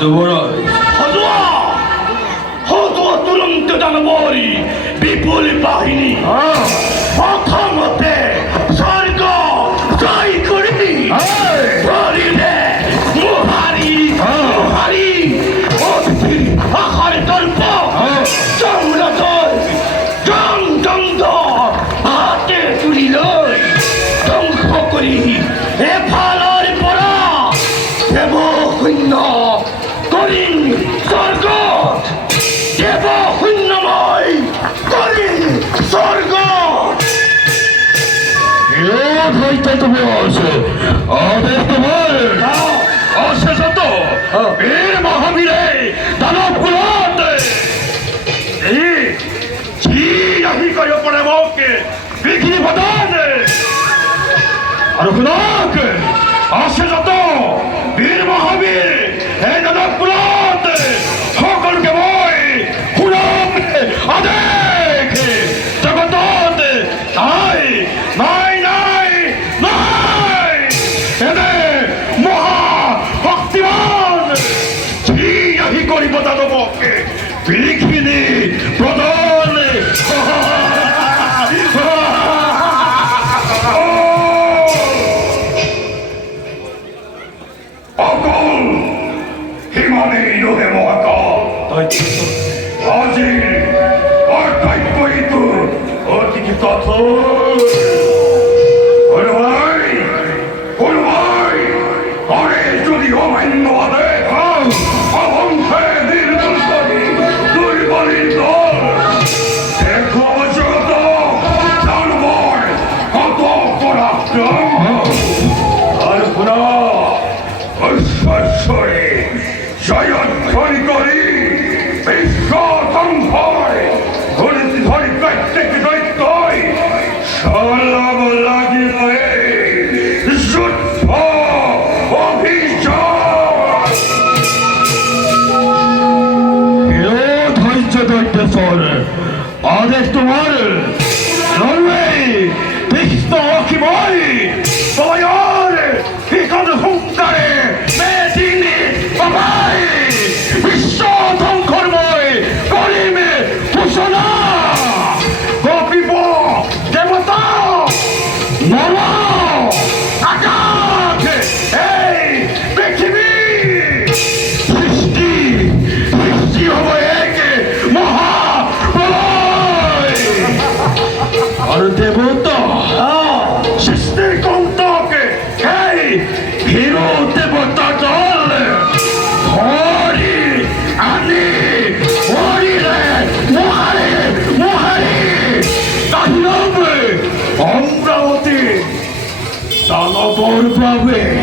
যুবরাজ, তুরন্ত জানবরি বিপুল বাহিনী প্রথমতে স্বর্গ জয় করি ধরিলে মুহারি মুহারি অতি আহারে তর্প চন্দ্র চন্দ্র হাতে তুলিল ধ্বংস করি এ ফালর পরা দেব শূন্য করিম স্বর্গ দেব শূন্যময় করিম স্বর্গ হইতে তুমি আছে আদেশ তোমার অশেষ তো বীর মহাবীরে দানব কুলত আহি কয় পড়ে মকে বিক্রি বদন আর কুলক অশেষ তো বীর মহাবীর হে দানব কুলত সকলকে মই কুলক আদেশ জগতত তাই নাই নাই নাই এনে মহা ভক্তিমান যি আহি কৰিব দানৱকে বিখিনি প্ৰদান অকল সিমানেই নহে মহাকাল আজিৰ কৰ্তব্যটো অতি কঠোৰ করে যদি অমান্য আদেশ অবংশে দুর্বলীর দল দেখো অবশ্যত জানবর কত পরাক্রম আর পুনঃ ঐশ্বরে জয়ধ্বনি করি বিশ্ব ধ্বংসয় ধরিত্রী ধরি প্রত্যেক দৈত্যই সলব লাগিলে যুদ্ধ অভিযান ধৈর্য দৈত্যেশ্বর আদেশ তোমার নরওয়ে কৃষ্ণ অখিময় বয়র হিকন হুঙ্কারে মেদিনী বাবাই বিশ্ব ধ্বংসময় করিমে ঘোষণা কপিব দেবতা নর আকাশ এই পৃথিবী probekh.